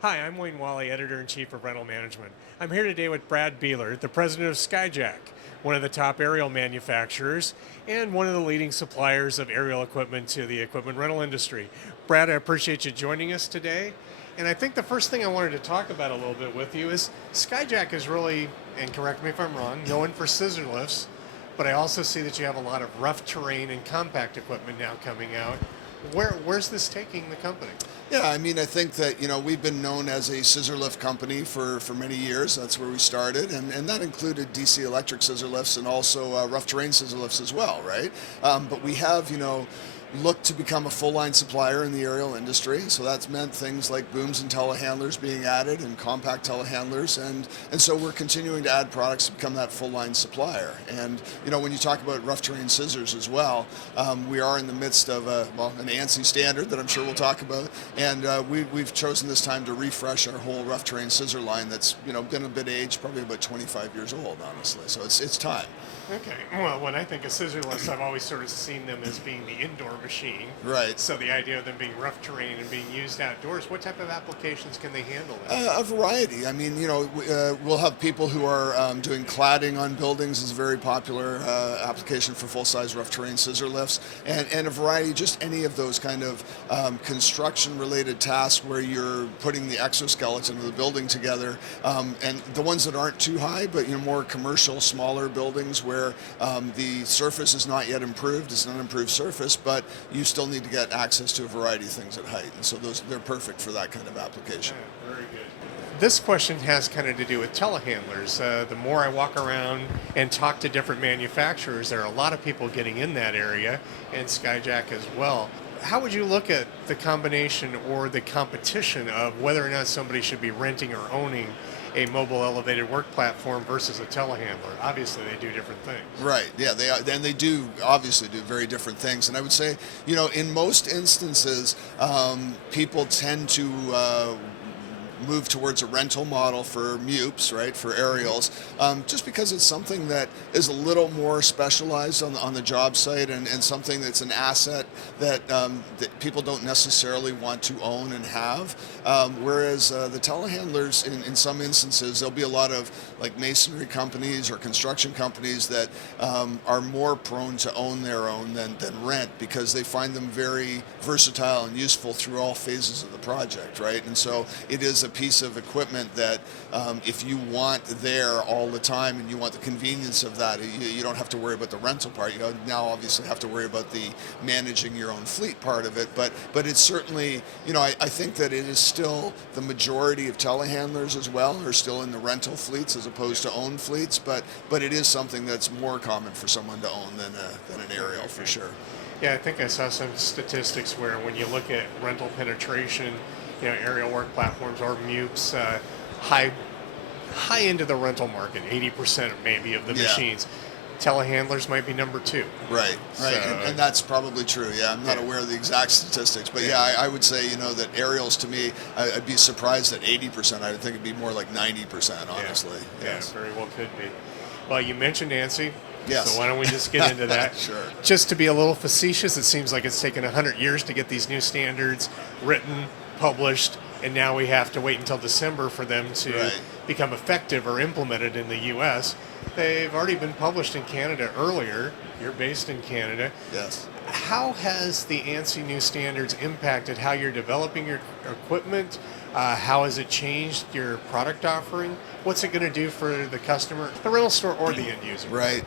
Hi, I'm Wayne Wally, Editor-in-Chief of Rental Management. I'm here today with Brad Boehler, the president of Skyjack, one of the top aerial manufacturers and one of the leading suppliers of aerial equipment to the equipment rental industry. Brad, I appreciate you joining us today. And I think the first thing I wanted to talk about a little bit with you is Skyjack is really, and correct me if I'm wrong, known for scissor lifts, but I also see that you have a lot of rough terrain and compact equipment now coming out. Where's this taking the company? Yeah, I mean, I think that, we've been known as a scissor lift company for many years. That's where we started, and that included DC electric scissor lifts and also rough terrain scissor lifts as well, right? But we have, looked to become a full line supplier in the aerial industry. So that's meant things like booms and telehandlers being added and compact telehandlers. And so we're continuing to add products to become that full line supplier. And, when you talk about rough terrain scissors as well, we are in the midst of an ANSI standard that I'm sure we'll talk about. And we've chosen this time to refresh our whole rough terrain scissor line that's, been a bit aged, probably about 25 years old, honestly. So it's time. Okay. Well, when I think of scissor lifts, I've always sort of seen them as being the indoor machine. Right. So the idea of them being rough terrain and being used outdoors, what type of applications can they handle? A variety. I mean, we'll have people who are doing cladding on buildings is a very popular application for full-size rough terrain scissor lifts, and a variety, just any of those kind of construction-related tasks where you're putting the exoskeleton of the building together, and the ones that aren't too high, but more commercial, smaller buildings where the surface is not yet improved. It's not an improved surface, but you still need to get access to a variety of things at height, and so they're perfect for that kind of application. Yeah, very good. This question has kind of to do with telehandlers. The more I walk around and talk to different manufacturers, there are a lot of people getting in that area, and Skyjack as well. How would you look at the combination or the competition of whether or not somebody should be renting or owning a mobile elevated work platform versus a telehandler? Obviously, they do different things. Right. Yeah. They do obviously do very different things. And I would say, in most instances, people tend to move towards a rental model for MUPs, right, for aerials, just because it's something that is a little more specialized on the job site and something that's an asset that people don't necessarily want to own and have. Whereas the telehandlers, in some instances, there'll be a lot of like masonry companies or construction companies that are more prone to own their own than rent because they find them very versatile and useful through all phases of the project, right? And so it is a piece of equipment that if you want there all the time and you want the convenience of that, you don't have to worry about the rental part. You now obviously have to worry about the managing your own fleet part of it. But it's certainly, I think that it is still the majority of telehandlers as well are still in the rental fleets as opposed to owned fleets. But it is something that's more common for someone to own than an aerial for sure. Yeah, I think I saw some statistics where when you look at rental penetration, aerial work platforms or MUPs, high into the rental market, 80% maybe of the machines. Telehandlers might be number 2. Right. So, and that's probably true. Yeah, I'm not aware of the exact statistics, but I would say, that aerials to me, I'd be surprised at 80%. I would think it'd be more like 90%, honestly. Yeah, Yes. very well could be. Well, you mentioned ANSI. Yes. So why don't we just get into that? Sure. Just to be a little facetious, it seems like it's taken 100 years to get these new standards written, published, and now we have to wait until December for them to become effective or implemented in the U.S. They've already been published in Canada earlier. You're based in Canada. Yes. How has the ANSI new standards impacted how you're developing your equipment? How has it changed your product offering? What's it going to do for the customer, the rental store, or the end user? Right.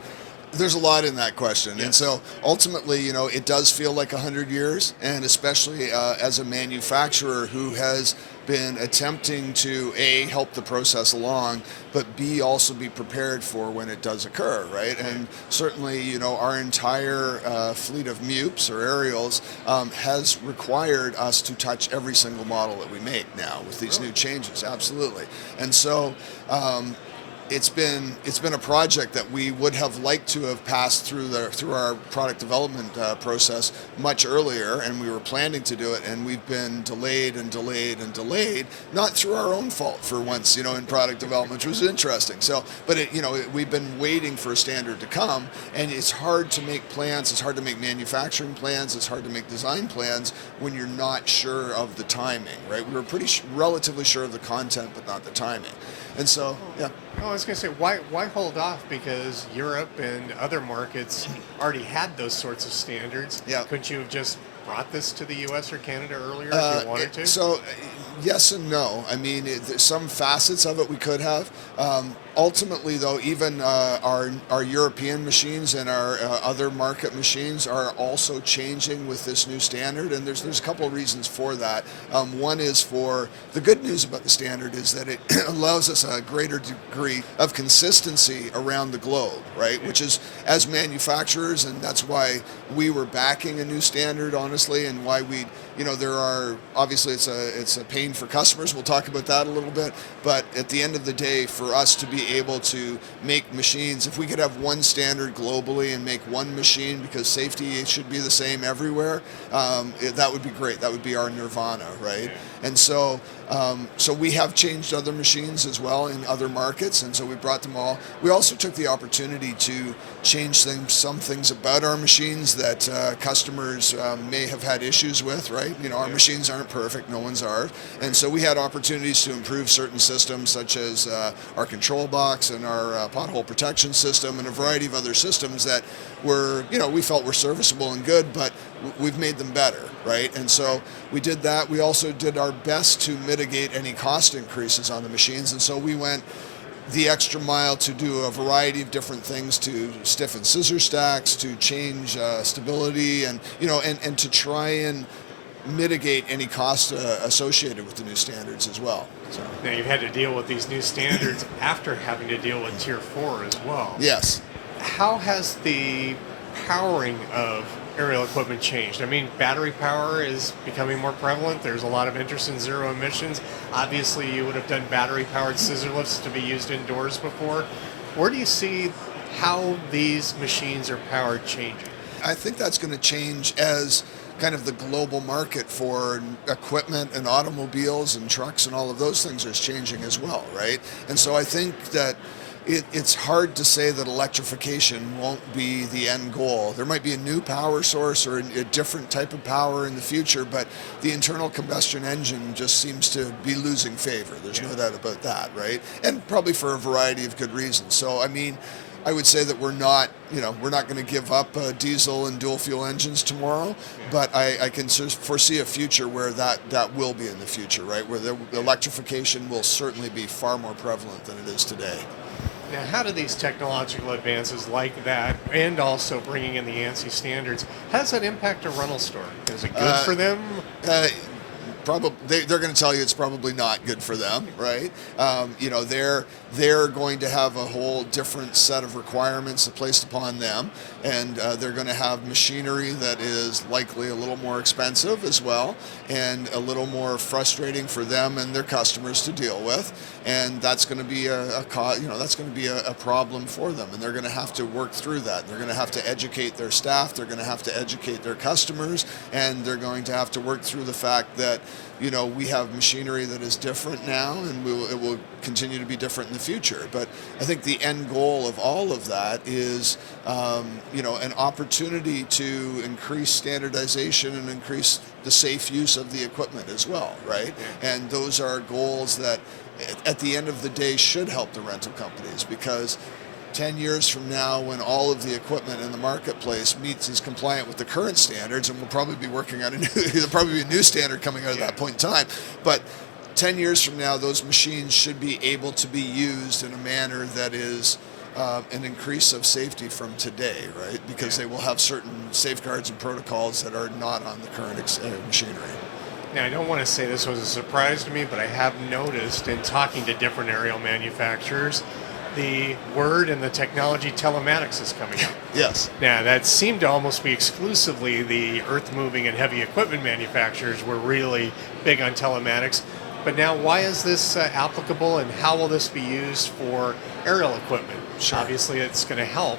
There's a lot in that question. Yes. And so ultimately, it does feel like 100 years, and especially as a manufacturer who has been attempting to A, help the process along, but B, also be prepared for when it does occur, right? And certainly, our entire fleet of MUPs or aerials has required us to touch every single model that we make now with these new changes, absolutely. And so it's been a project that we would have liked to have passed through our product development process much earlier, and we were planning to do it, and we've been delayed and delayed and delayed, not through our own fault for once, in product development, which was interesting. So, but we've been waiting for a standard to come, and it's hard to make plans, it's hard to make manufacturing plans, it's hard to make design plans when you're not sure of the timing, right? We were relatively sure of the content, but not the timing. And so, yeah. Oh, I was going to say, why hold off? Because Europe and other markets already had those sorts of standards. Yeah. Couldn't you have just brought this to the U.S. or Canada earlier if you wanted to? So, yes and no. I mean, some facets of it we could have. Ultimately, though, even our European machines and our other market machines are also changing with this new standard, and there's a couple of reasons for that. One is for the good news about the standard is that it allows us a greater degree of consistency around the globe, right? Which is, as manufacturers, and that's why we were backing a new standard, honestly, and why we, there are obviously it's a pain for customers. We'll talk about that a little bit, but at the end of the day, for us to be able to make machines, if we could have one standard globally and make one machine, because safety should be the same everywhere, that would be great. That would be our nirvana, right? And so we have changed other machines as well in other markets, and so we brought them all. We also took the opportunity to change some things about our machines that customers may have had issues with, right? Our machines aren't perfect, no one's ours, and so we had opportunities to improve certain systems, such as our control box and our pothole protection system and a variety of other systems that were, we felt were serviceable and good, but we've made them better, right? And so we did that. We also did our best to mitigate any cost increases on the machines, and so we went the extra mile to do a variety of different things, to stiffen scissor stacks, to change stability, and and to try and mitigate any cost associated with the new standards as well. So. Now you've had to deal with these new standards after having to deal with Tier 4 as well. Yes. How has the powering of aerial equipment changed? I mean, battery power is becoming more prevalent. There's a lot of interest in zero emissions. Obviously, you would have done battery-powered scissor lifts to be used indoors before. Where do you see how these machines are powered changing? I think that's going to change as kind of the global market for equipment and automobiles and trucks and all of those things is changing as well, right? And so I think that it's hard to say that electrification won't be the end goal. There might be a new power source or a different type of power in the future, but the internal combustion engine just seems to be losing favor. There's no doubt about that, right? And probably for a variety of good reasons. So, I mean, I would say that we're not going to give up diesel and dual fuel engines tomorrow, but I can foresee a future where that will be in the future, right? Where the electrification will certainly be far more prevalent than it is today. Now, how do these technological advances like that, and also bringing in the ANSI standards, how does that impact a rental store? Is it good for them? Probably they're going to tell you it's probably not good for them, right? They're going to have a whole different set of requirements placed upon them, and they're going to have machinery that is likely a little more expensive as well, and a little more frustrating for them and their customers to deal with, and that's going to be a problem for them, and they're going to have to work through that. They're going to have to educate their staff. They're going to have to educate their customers, and they're going to have to work through the fact that we have machinery that is different now, and it will continue to be different in the future. But I think the end goal of all of that is, an opportunity to increase standardization and increase the safe use of the equipment as well, right? And those are goals that, at the end of the day, should help the rental companies, because 10 years from now, when all of the equipment in the marketplace is compliant with the current standards, and we'll probably be working on there'll probably be a new standard coming out at that point in time, but 10 years from now, those machines should be able to be used in a manner that is an increase of safety from today, right? Because they will have certain safeguards and protocols that are not on the current machinery. Now, I don't want to say this was a surprise to me, but I have noticed in talking to different aerial manufacturers, the word and the technology telematics is coming up. Yes. Now, that seemed to almost be exclusively the earth-moving and heavy equipment manufacturers were really big on telematics. But now, why is this applicable, and how will this be used for aerial equipment? Sure. Obviously, it's going to help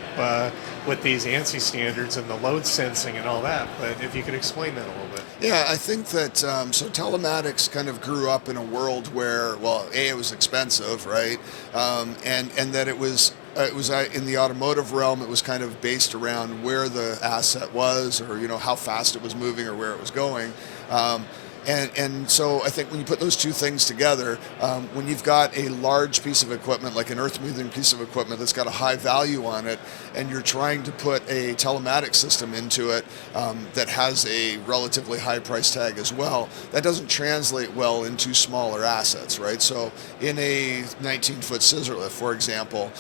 with these ANSI standards and the load sensing and all that. But if you could explain that a little bit. Yeah, I think that so telematics kind of grew up in a world where, well, it was expensive, right, and that it was in the automotive realm. It was kind of based around where the asset was, or how fast it was moving, or where it was going. And so I think when you put those two things together, when you've got a large piece of equipment, like an earth-moving piece of equipment that's got a high value on it, and you're trying to put a telematics system into it that has a relatively high price tag as well, that doesn't translate well into smaller assets, right? So in a 19-foot scissor lift, for example,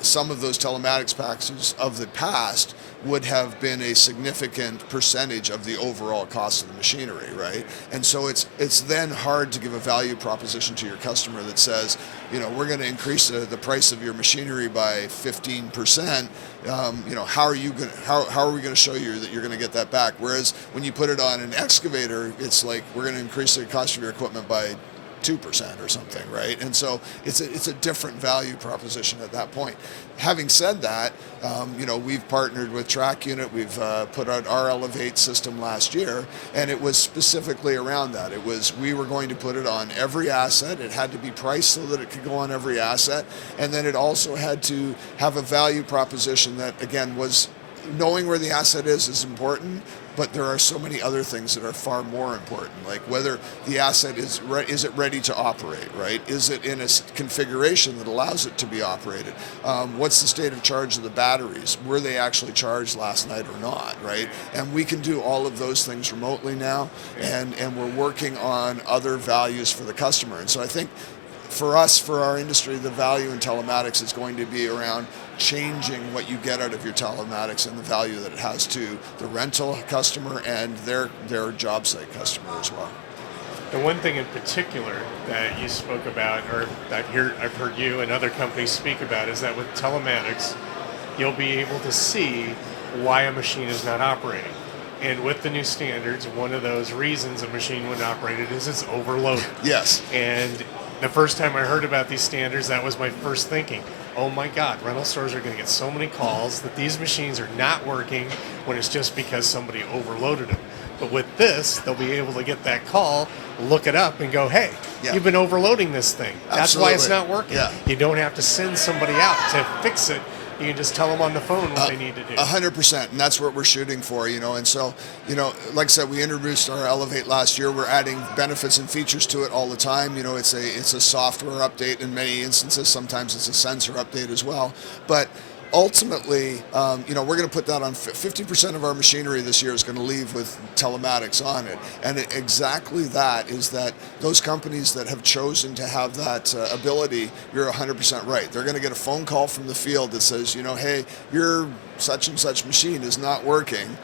some of those telematics packages of the past would have been a significant percentage of the overall cost of the machinery, right? And so it's then hard to give a value proposition to your customer that says, we're going to increase the price of your machinery by 15%. How are we going to show you that you're going to get that back? Whereas when you put it on an excavator, it's like, we're going to increase the cost of your equipment by 2% or something, right? And so it's a different value proposition at that point. Having said that, we've partnered with Track Unit. We've put out our Elevate system last year, and it was specifically around that. We were going to put it on every asset. It had to be priced so that it could go on every asset, and then it also had to have a value proposition that, again, was knowing where the asset is important, but there are so many other things that are far more important, like whether the asset is it ready to operate, right? Is it in a configuration that allows it to be operated? What's the state of charge of the batteries? Were they actually charged last night or not, right? And we can do all of those things remotely now, and we're working on other values for the customer. And so I think for us, for our industry, the value in telematics is going to be around changing what you get out of your telematics and the value that it has to the rental customer and their job site customer as well. The one thing in particular that you spoke about, or that I've heard you and other companies speak about, is that with telematics, you'll be able to see why a machine is not operating. And with the new standards, one of those reasons a machine wouldn't operate is it's overloaded. Yes. And the first time I heard about these standards, that was my first thinking. Oh my God, rental stores are going to get so many calls that these machines are not working when it's just because somebody overloaded them. But with this, they'll be able to get that call, look it up, and go, hey, you've been overloading this thing. That's why it's not working. Yeah. You don't have to send somebody out to fix it. You can just tell them on the phone what they need to do. 100%, and that's what we're shooting for, And so, like I said, we introduced our Elevate last year. We're adding benefits and features to it all the time. It's a software update in many instances. Sometimes it's a sensor update as well. But ultimately, we're going to put that on 50% of our machinery this year is going to leave with telematics on it. And exactly that is that those companies that have chosen to have that ability, you're 100% right. They're going to get a phone call from the field that says, hey, your such and such machine is not working,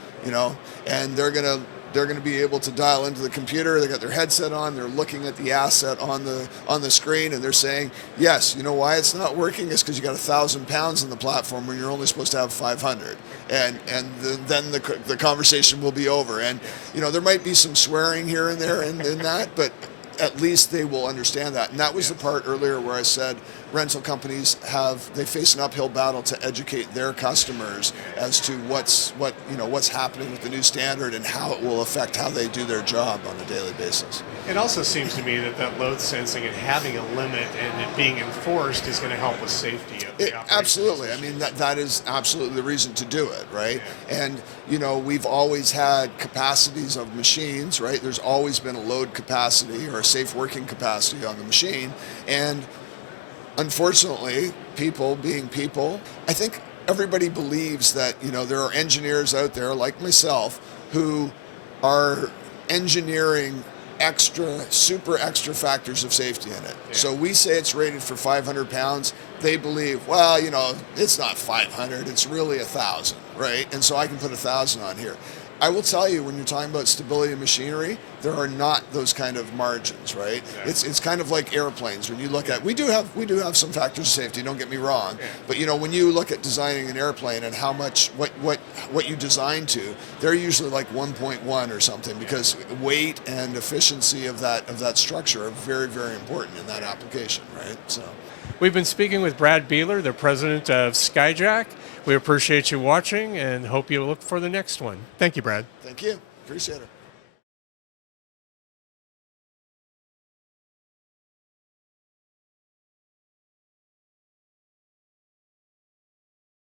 and they're going to be able to dial into the computer. They got their headset on. They're looking at the asset on the screen, and they're saying, "Yes, you know why it's not working? It's because you got 1,000 pounds in the platform when you're only supposed to have 500." And then the conversation will be over. And there might be some swearing here and there in that, but at least they will understand that. And that was the part earlier where I said rental companies they face an uphill battle to educate their customers as to what's happening with the new standard and how it will affect how they do their job on a daily basis. It also seems to me that load sensing and having a limit and it being enforced is going to help with safety of the operation. Absolutely. I mean, that is absolutely the reason to do it, right? Yeah. And, we've always had capacities of machines, right? There's always been a load capacity or a safe working capacity on the machine. And unfortunately, people being people, I think everybody believes that, there are engineers out there like myself who are engineering super extra factors of safety in it. Yeah. So we say it's rated for 500 pounds. They believe, it's not 500, it's really 1,000, right? And so I can put 1,000 on here. I will tell you, when you're talking about stability of machinery, there are not those kind of margins, right? Exactly. It's kind of like airplanes. When you look at, we do have some factors of safety. Don't get me wrong, Yeah. but when you look at designing an airplane and how much what you design to, they're usually like 1.1 or something, because weight and efficiency of that structure are very, very important in that application, right? So. We've been speaking with Brad Boehler, the president of Skyjack. We appreciate you watching and hope you look for the next one. Thank you, Brad. Thank you. Appreciate it.